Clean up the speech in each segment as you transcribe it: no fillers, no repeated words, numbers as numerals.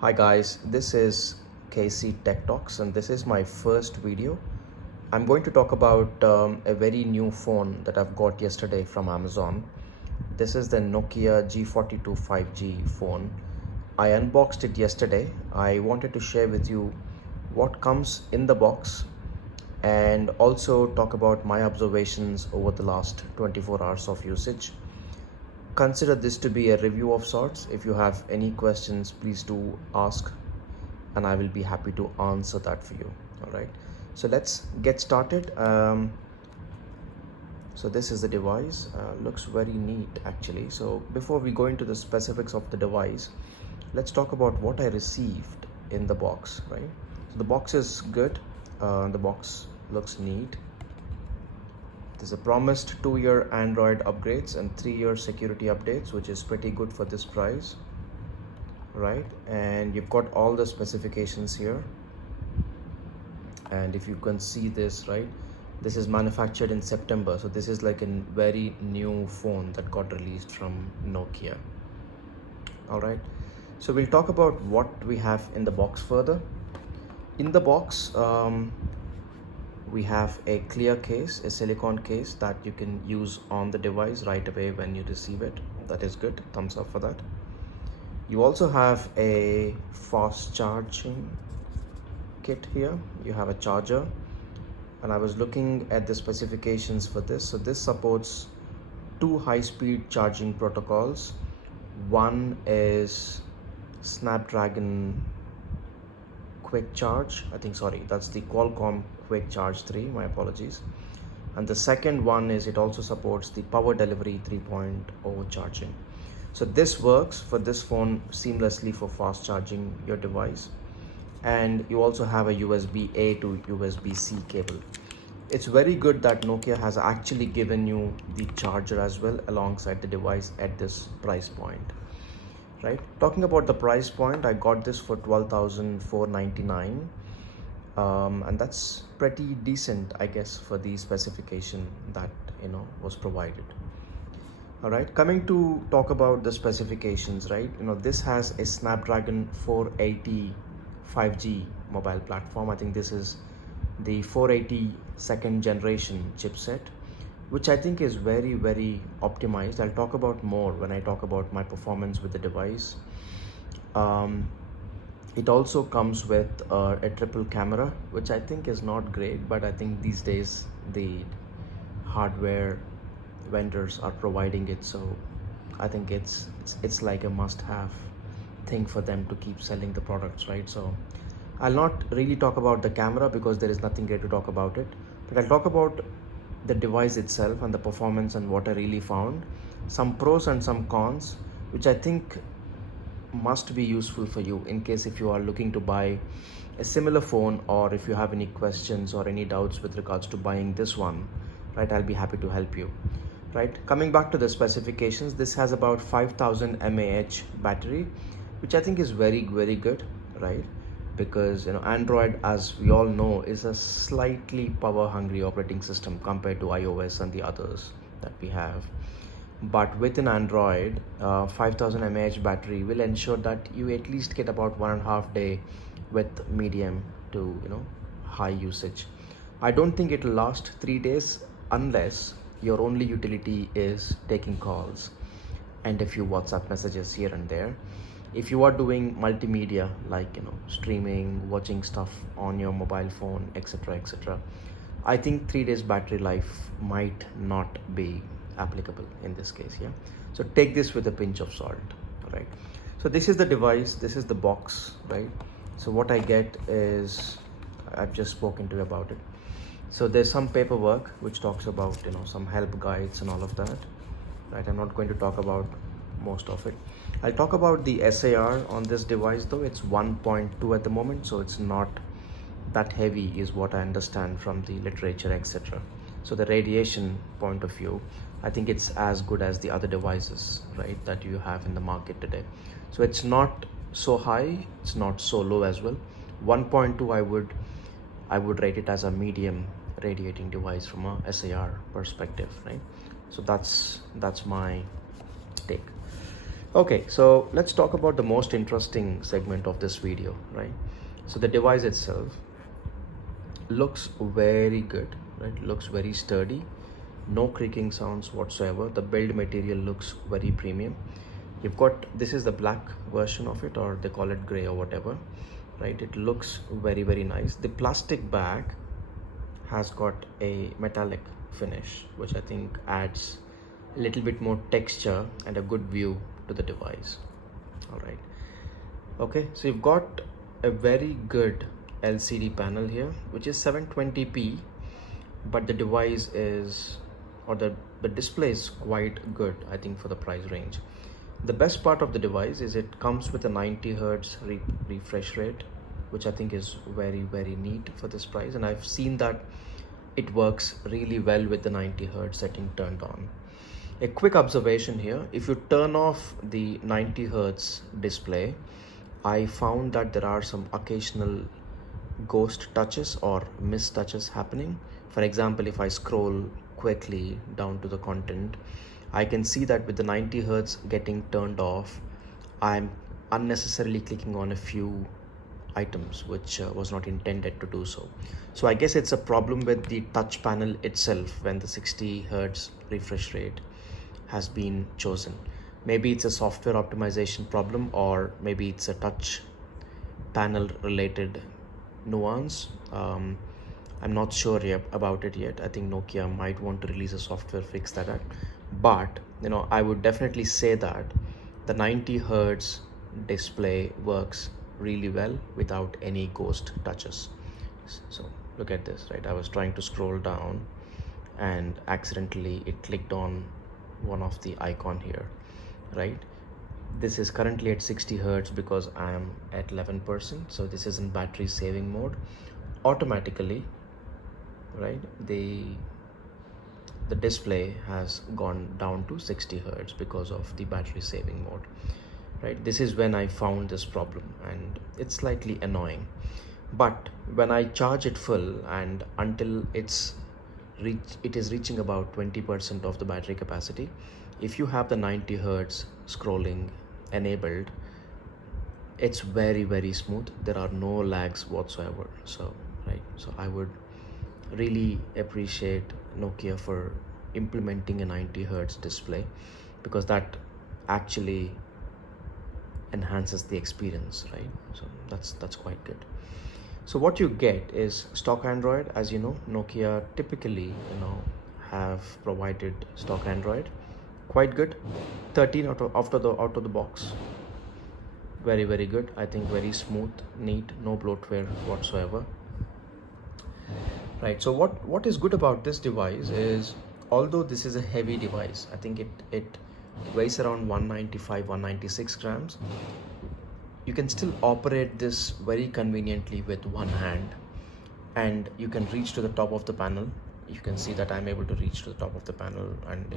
Hi guys, this is KC Tech Talks and this is my first video. I'm going to talk about a very new phone that I've got yesterday from Amazon. This is the Nokia G42 5G phone. I unboxed it yesterday. I wanted to share with you what comes in the box and also talk about my observations over the last 24 hours of usage. Consider this to be a review of sorts. If you have any questions, please do ask and I will be happy to answer that for you. All right, so let's get started. So this is the device. Looks very neat actually. So before we go into the specifics of the device, let's talk about what I received in the box. Right, so the box is good. The box looks neat. There's a promised 2-year Android upgrades and 3-year security updates, which is pretty good for this price, right? And you've got all the specifications here. And if you can see this, right, this is manufactured in September. So this is like a very new phone that got released from Nokia. All right, so we'll talk about what we have in the box further. In the box, we have a clear case, a silicone case that you can use on the device right away when you receive it. That is good, thumbs up for that. You also have a fast charging kit here. You have a charger, and I was looking at the specifications for this. So this supports 2 high-speed charging protocols. One is Snapdragon Quick Charge, that's the Qualcomm Quick Charge 3, my apologies. And the second one is it also supports the Power Delivery 3.0 charging. So this works for this phone seamlessly for fast charging your device. And you also have a USB-A to USB-C cable. It's very good that Nokia has actually given you the charger as well alongside the device at this price point. Right, talking about the price point, I got this for 12,499, and that's pretty decent, I guess, for the specification that was provided. All right, coming to talk about the specifications, right, this has a Snapdragon 480 5G mobile platform. I think this is the 480 second generation chipset, which I think is very, very optimized. I'll talk about more when I talk about my performance with the device. It also comes with a triple camera, which I think is not great, but I think these days the hardware vendors are providing it, so I think it's like a must-have thing for them to keep selling the products, right? So I'll not really talk about the camera because there is nothing great to talk about it, but I'll talk about the device itself and the performance and what I really found, some pros and some cons, which I think must be useful for you in case if you are looking to buy a similar phone, or if you have any questions or any doubts with regards to buying this one, right? I'll be happy to help you. Right, coming back to the specifications, this has about 5000 mAh battery, which I think is very, very good, right? Because Android, as we all know, is a slightly power hungry operating system compared to iOS and the others that we have. But within Android, 5000 mAh battery will ensure that you at least get about 1.5 days with medium to high usage. I don't think it will last 3 days unless your only utility is taking calls and a few WhatsApp messages here and there. If you are doing multimedia like streaming, watching stuff on your mobile phone, etc., I think 3 days battery life might not be applicable in this case. Yeah, so take this with a pinch of salt. Right, so this is the device, this is the box, right? So what I get is, I've just spoken to you about it. So there's some paperwork which talks about some help guides and all of that, right? I'm not going to talk about most of it. I'll talk about the SAR on this device, though. It's 1.2 at the moment, so it's not that heavy is what I understand from the literature, etc. So the radiation point of view, I think it's as good as the other devices, right, that you have in the market today. So it's not so high, it's not so low as well. 1.2, I would rate it as a medium radiating device from a SAR perspective, right? So that's my take. Okay, so let's talk about the most interesting segment of this video, right? So the device itself looks very good, right? Looks very sturdy, no creaking sounds whatsoever. The build material looks very premium. You've got, this is the black version of it, or they call it gray or whatever, right? It looks very nice. The plastic bag has got a metallic finish, which I think adds a little bit more texture and a good view to the device. All right, okay, so you've got a very good LCD panel here, which is 720p, but the device is, or the display is quite good, I think, for the price range. The best part of the device is it comes with a 90 hertz refresh rate, which I think is very neat for this price, and I've seen that it works really well with the 90 hertz setting turned on. A quick observation here, if you turn off the 90 hertz display, I found that there are some occasional ghost touches or miss touches happening. For example, if I scroll quickly down to the content, I can see that with the 90 hertz getting turned off, I'm unnecessarily clicking on a few items which was not intended to do so. So I guess it's a problem with the touch panel itself when the 60 hertz refresh rate has been chosen. Maybe it's a software optimization problem, or maybe it's a touch panel related nuance. I'm not sure yet about it yet. I think Nokia might want to release a software fix that out. But I would definitely say that the 90 hertz display works really well without any ghost touches. So look at this, right? I was trying to scroll down and accidentally it clicked on one of the icon here, right? This is currently at 60 hertz because I am at 11%, so this is in battery saving mode. Automatically, right, the display has gone down to 60 hertz because of the battery saving mode, right? This is when I found this problem, and it's slightly annoying. But when I charge it full and until it is reaching about 20% of the battery capacity, if you have the 90 hertz scrolling enabled, it's very smooth. There are no lags whatsoever. So right, so I would really appreciate Nokia for implementing a 90 hertz display, because that actually enhances the experience, right? So that's quite good. So what you get is stock Android. As you know, Nokia typically have provided stock Android, quite good. 13 out of the box, very good. I think very smooth, neat, no bloatware whatsoever, right? So what is good about this device is, although this is a heavy device, I think it weighs around 195 196 grams, you can still operate this very conveniently with one hand, and you can reach to the top of the panel. You can see that I'm able to reach to the top of the panel, and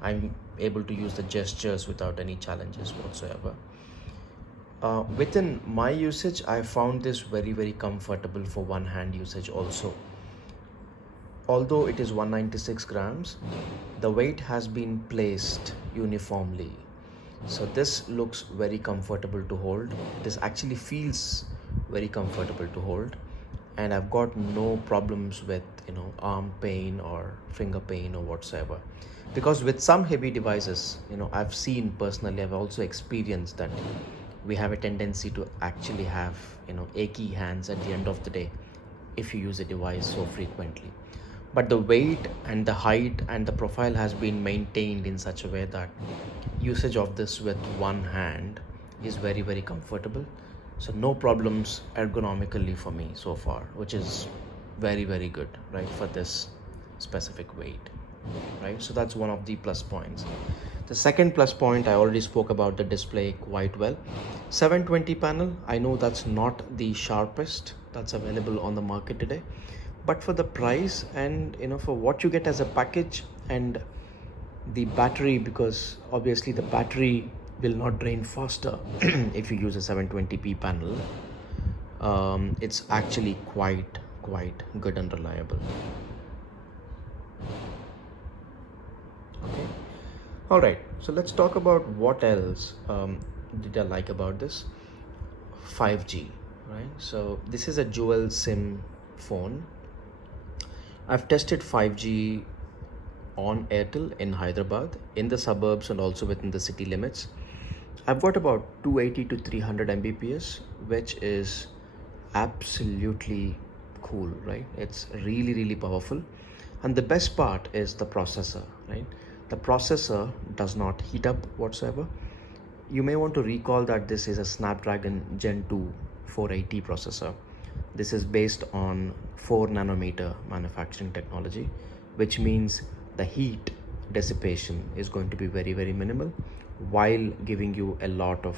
I'm able to use the gestures without any challenges whatsoever. Within my usage, I found this very comfortable for one hand usage also. Although it is 196 grams, the weight has been placed uniformly. So this looks very comfortable to hold. This actually feels very comfortable to hold, and I've got no problems with arm pain or finger pain or whatsoever. Because with some heavy devices, I've seen personally, I've also experienced that we have a tendency to actually have achy hands at the end of the day if you use a device so frequently. But the weight and the height and the profile has been maintained in such a way that usage of this with one hand is very comfortable. So no problems ergonomically for me so far, which is very good, right, for this specific weight, right? So that's one of the plus points. The second plus point, I already spoke about the display quite well. 720 panel, I know that's not the sharpest that's available on the market today, but for the price and for what you get as a package, and the battery, because obviously the battery will not drain faster if you use a 720p panel, it's actually quite good and reliable. Okay, All right, so let's talk about what else did I like about this 5G, right? So this is a dual SIM phone. I've tested 5G on Airtel in Hyderabad, in the suburbs and also within the city limits. I've got about 280 to 300 Mbps, which is absolutely cool, right? It's really, really powerful. And the best part is the processor, right? The processor does not heat up whatsoever. You may want to recall that this is a Snapdragon Gen 2 480 processor. This is based on 4 nanometer manufacturing technology, which means the heat dissipation is going to be very, very minimal while giving you a lot of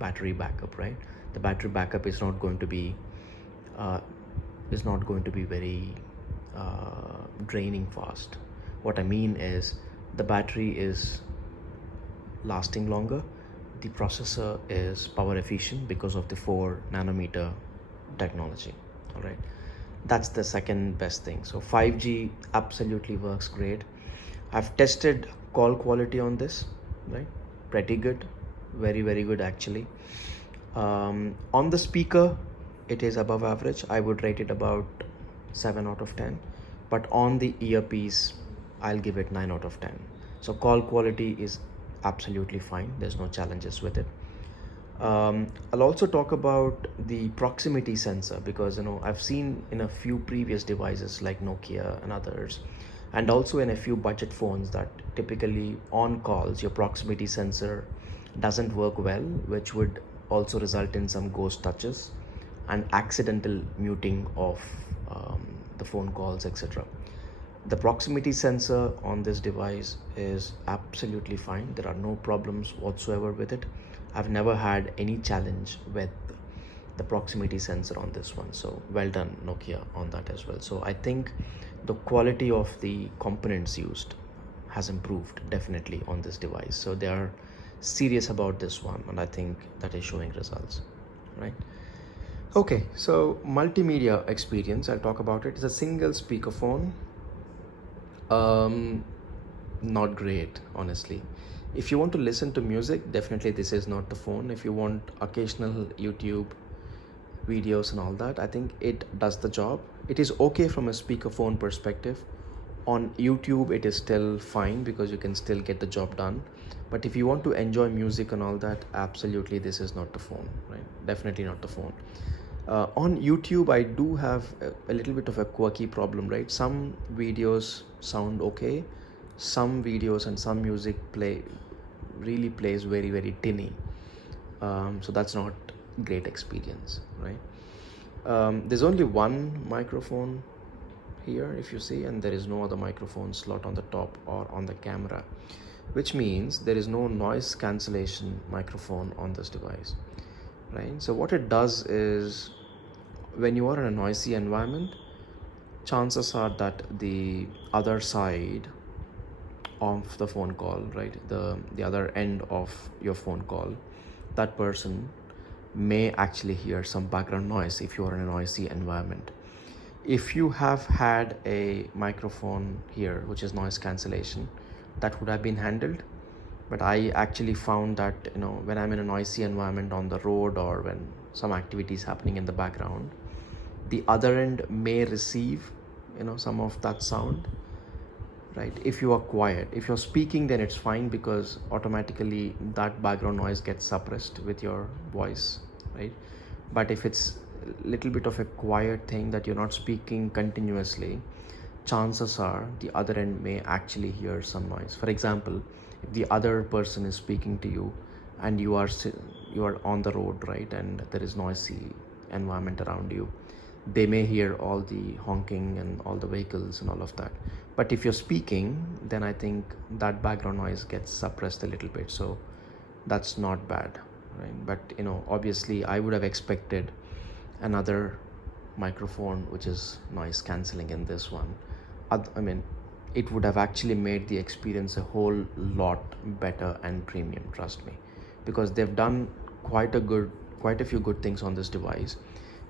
battery backup, right? The battery backup is not going to be uh, very draining fast. What I mean is the battery is lasting longer. The processor is power efficient because of the 4 nanometer technology. All right, that's the second best thing. So 5G absolutely works great. I've tested call quality on this, right? Pretty good, very, very good actually. On the speaker, it is above average. I would rate it about 7 out of 10. But on the earpiece, I'll give it 9 out of 10. So call quality is absolutely fine. There's no challenges with it. I'll also talk about the proximity sensor because I've seen in a few previous devices like Nokia and others, and also in a few budget phones, that typically on calls your proximity sensor doesn't work well, which would also result in some ghost touches and accidental muting of the phone calls, etc. The proximity sensor on this device is absolutely fine. There are no problems whatsoever with it. I've never had any challenge with the proximity sensor on this one. So well done Nokia on that as well. So I think the quality of the components used has improved definitely on this device. So they are serious about this one, and I think that is showing results, right? Okay, so multimedia experience, I'll talk about it. It's a single speakerphone. Not great, honestly. If you want to listen to music, definitely this is not the phone. If you want occasional YouTube videos and all that, I think it does the job. It is okay from a speakerphone perspective. On YouTube, it is still fine because you can still get the job done. But if you want to enjoy music and all that, absolutely this is not the phone, right? Definitely not the phone. On YouTube, I do have a little bit of a quirky problem, right? Some videos sound okay, some videos and some music really plays very, very tinny. So that's not great experience, right? There's only one microphone here, if you see, and there is no other microphone slot on the top or on the camera, which means there is no noise cancellation microphone on this device, right? So what it does is, when you are in a noisy environment, chances are that the other side of the phone call, right, the other end of your phone call, that person may actually hear some background noise if you are in a noisy environment. If you have had a microphone here which is noise cancellation, that would have been handled. But I actually found that when I'm in a noisy environment on the road, or when some activity is happening in the background, the other end may receive some of that sound, right? If you are quiet, if you're speaking, then it's fine because automatically that background noise gets suppressed with your voice, right? But if it's a little bit of a quiet thing that you're not speaking continuously, chances are the other end may actually hear some noise. For example, if the other person is speaking to you and you are on the road, right, and there is noisy environment around you, they may hear all the honking and all the vehicles and all of that. But if you're speaking, then I think that background noise gets suppressed a little bit, so that's not bad, right? But obviously I would have expected another microphone which is noise cancelling in this one. I mean, it would have actually made the experience a whole lot better and premium, trust me, because they've done quite a few good things on this device.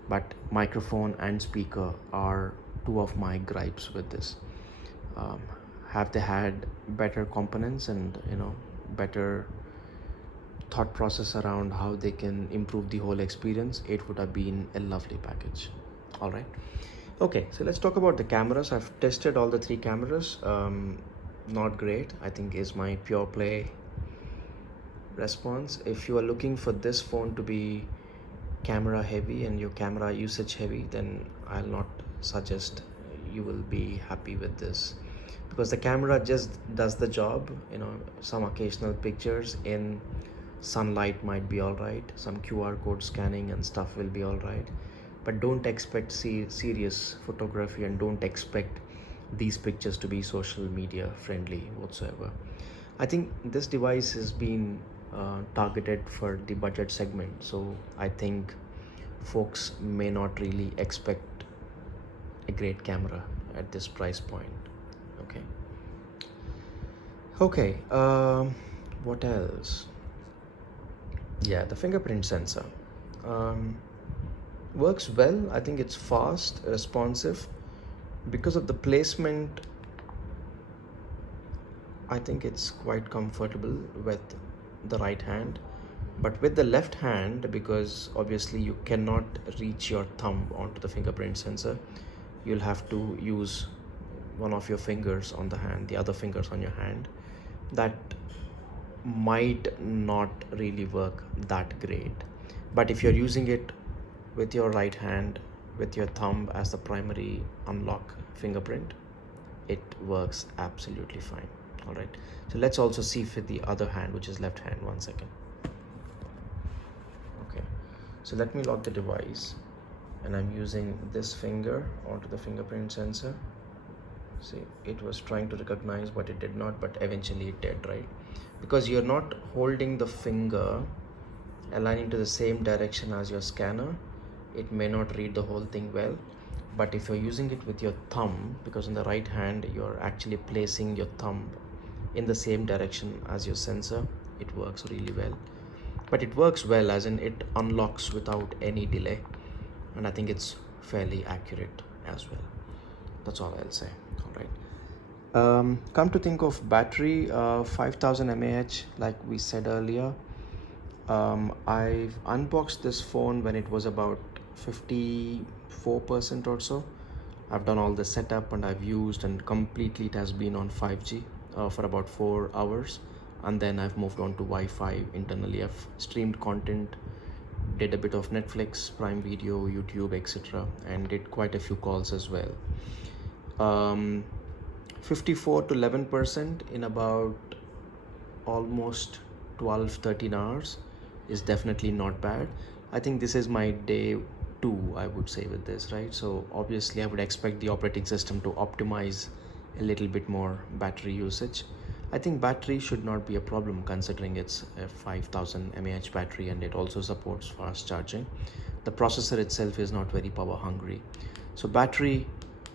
But microphone and speaker are two of my gripes with this. have they had better components and better thought process around how they can improve the whole experience, it would have been a lovely package. All right. Okay, so let's talk about the cameras. I've tested all the three cameras. Not great, I think, is my pure play response. If you are looking for this phone to be camera heavy and your camera usage heavy, then I'll not suggest you will be happy with this, because the camera just does the job. Some occasional pictures in sunlight might be all right, some QR code scanning and stuff will be all right, but don't expect serious photography, and don't expect these pictures to be social media friendly whatsoever. I think this device has been targeted for the budget segment, so I think folks may not really expect a great camera at this price point. Okay, what else? Yeah, the fingerprint sensor works well. I think it's fast, responsive. Because of the placement, I think it's quite comfortable with the right hand, but with the left hand, because obviously you cannot reach your thumb onto the fingerprint sensor, you'll have to use one of your fingers on the hand, the other fingers on your hand. That might not really work that great, but if you're using it with your right hand, with your thumb as the primary unlock fingerprint, it works absolutely fine. All right, so let's also see with the other hand, which is left hand. 1 second. Okay, so let me lock the device, and I'm using this finger onto the fingerprint sensor. See, it was trying to recognize, but it did not, but eventually it did, right? Because you're not holding the finger aligning to the same direction as your scanner, it may not read the whole thing well. But if you're using it with your thumb, because in the right hand you're actually placing your thumb in the same direction as your sensor, it works really well. But it works well as in it unlocks without any delay, and I think it's fairly accurate as well. That's all I'll say. All right. Come to think of battery, 5000 mAh, like we said earlier. I've unboxed this phone when it was about 54% or so. I've done all the setup and I've used, and completely it has been on 5G for about 4 hours, and then I've moved on to Wi-Fi internally. I've streamed content, did a bit of Netflix, Prime Video, YouTube, etc., and did quite a few calls as well. 54 to 11% in about almost 12-13 hours is definitely not bad. I think this is my day 2, I would say, with this, right? So obviously I would expect the operating system to optimize a little bit more battery usage. I think battery should not be a problem, considering it's a 5000 mAh battery and it also supports fast charging. The processor itself is not very power hungry, so battery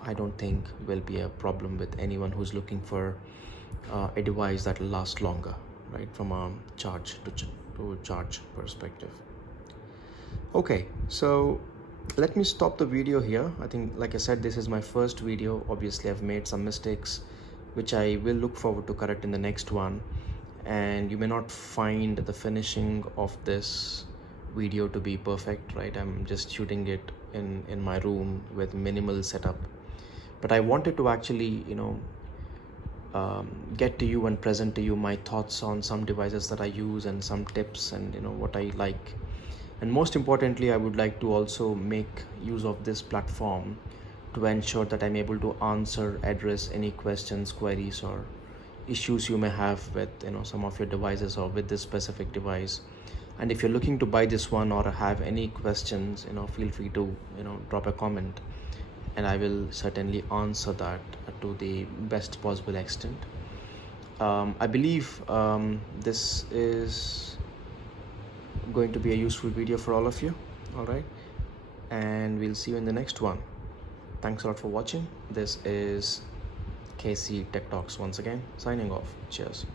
I don't think will be a problem with anyone who's looking for a device that will last longer, right, from a charge to charge perspective. Okay, so let me stop the video here. I think, like I said, this is my first video. Obviously I've made some mistakes which I will look forward to correct in the next one, and you may not find the finishing of this video to be perfect, right? I'm just shooting it in my room with minimal setup, but I wanted to actually get to you and present to you my thoughts on some devices that I use and some tips and what I like. And most importantly, I would like to also make use of this platform to ensure that I'm able to address any questions, queries, or issues you may have with some of your devices or with this specific device. And if you're looking to buy this one or have any questions, feel free to drop a comment, and I will certainly answer that to the best possible extent. I believe this is going to be a useful video for all of you. All right, and we'll see you in the next one. Thanks a lot for watching. This is KC Tech Talks once again, signing off. Cheers.